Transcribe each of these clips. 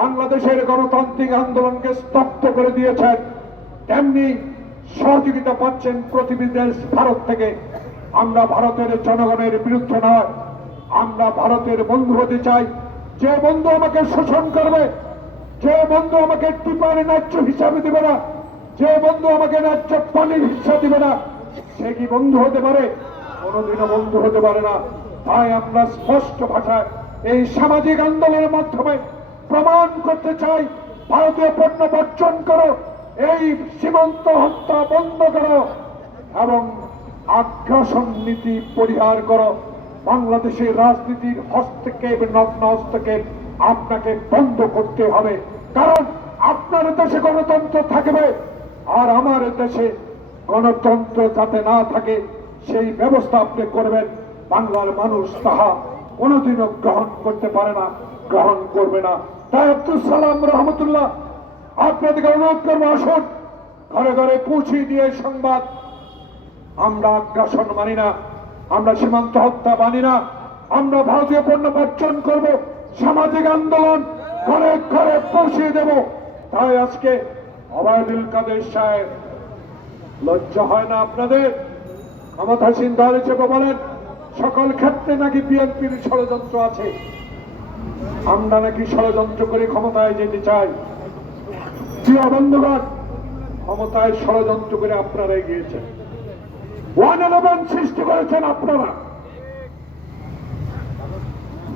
বাংলাদেশের গণতান্ত্রিক আন্দোলনকে স্তব্ধ করে দিয়েছেন, তেমনি সহযোগিতা পাচ্ছেন প্রতিবেশী দেশ ভারত থেকে। আমরা ভারতের জনগণের বিরুদ্ধে নয়, আমরা ভারতের বন্ধু হতে চাই। যে বন্ধু আমাকে শোষণ করবে, যে বন্ধু আমাকে টিপারে ন্যায্য হিসাবে দেবে না, যে বন্ধু আমাকে ন্যায্য পানির হিসাব দিবে না, সে কি বন্ধু হতে পারে? কোনোদিনও বন্ধু হতে পারে না। তাই আমরা স্পষ্ট ভাষায় এই সামাজিক আন্দোলনের মাধ্যমে প্রমাণ করতে চাই, ভারতীয় পণ্য বর্জন করো, এই সীমান্ত হত্যা বন্ধ করো এবং আগ্রাসন নীতি পরিহার করো। বাংলাদেশের রাজনীতির হস্তক্ষেপ, নগ্ন হস্তক্ষেপ আপনাকে বন্ধ করতে হবে। কারণ আপনার দেশে গণতন্ত্র থাকবে, আর আমার দেশে গণতন্ত্র যাতে না থাকে সেই ব্যবস্থা আপনি করবেন। বাংলার মানুষ তাহা কোনোদিনও গ্রহণ করতে পারে না, গ্রহণ করবে না। তাই আব্দুল সালাম রহমতুল্লাহ আপনাদেরকে অনুরোধ করবো, আসুন ঘরে ঘরে পৌঁছে দিয়ে সংবাদ, আমরা আগ্রাসন মানি না, আমরা সীমান্ত হত্যা মানি না, আমরা ভারতীয় পণ্য বর্জন করব, সামাজিক আন্দোলন ঘরে ঘরে পৌঁছে দেব। তাই আজকে ওবায়দুল কাদের সাহেব, লজ্জা হয় না আপনাদের? ক্ষমতাসীন দল হিসেবে বলেন সকল ক্ষেত্রে নাকি বিএনপির ষড়যন্ত্র আছে, আমরা নাকি ষড়যন্ত্র করে ক্ষমতায় যেতে চাই। প্রিয় বন্ধুগণ, ক্ষমতায় ষড়যন্ত্র করে আপনারা এগিয়েছেন, 111 সৃষ্টি করেছেন আপনারা।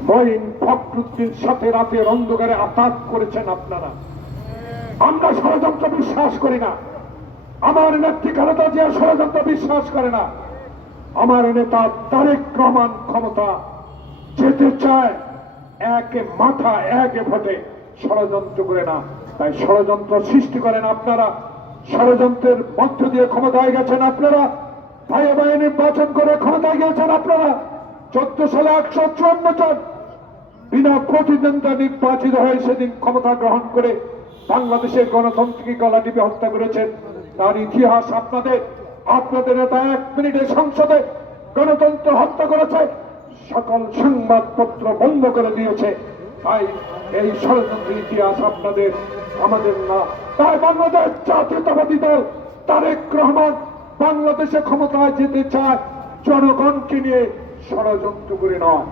মঈন ফখরুদ্দিন সাথে রাতের অন্ধকারে আঘাত করেছেন আপনারা। আমরা ষড়যন্ত্র বিশ্বাস করি না, আমার নেত্রী খালেদা জিয়া ষড়যন্ত্র বিশ্বাস করে না, আমার নেতা তারেক রহমান ক্ষমতা যেতে চায় এক মাথা এক ভোটে, ষড়যন্ত্র করে না। তাই ষড়যন্ত্র সৃষ্টি করেন আপনারা, ষড়যন্ত্রের মধ্য দিয়ে ক্ষমতায় গেছেন আপনারা, ভাই ভাই নির্বাচন করে ক্ষমতায় গিয়েছেন আপনারা। 14 সালে 154 জন বিনা প্রতিদ্বন্দ্বিতা নির্বাচিত হয়ে সেদিন ক্ষমতা গ্রহণ করে বাংলাদেশের গণতন্ত্রকে গলা টিপে হত্যা করেছেন। তার ইতিহাস আপনাদের নেতা 1 মিনিটে সংসদে গণতন্ত্র হত্যা করেছে, সকল সংবাদপত্র বন্ধ করে দিয়েছে। তাই এই ষড়যন্ত্রের ইতিহাস আপনাদের, আমাদের না। তাই বাংলাদেশ জাতীয়তাবাদী দল তারেক রহমান বাংলাদেশে ক্ষমতায় যেতে চায় জনগণকে নিয়ে, ষড়যন্ত্র করে নয়।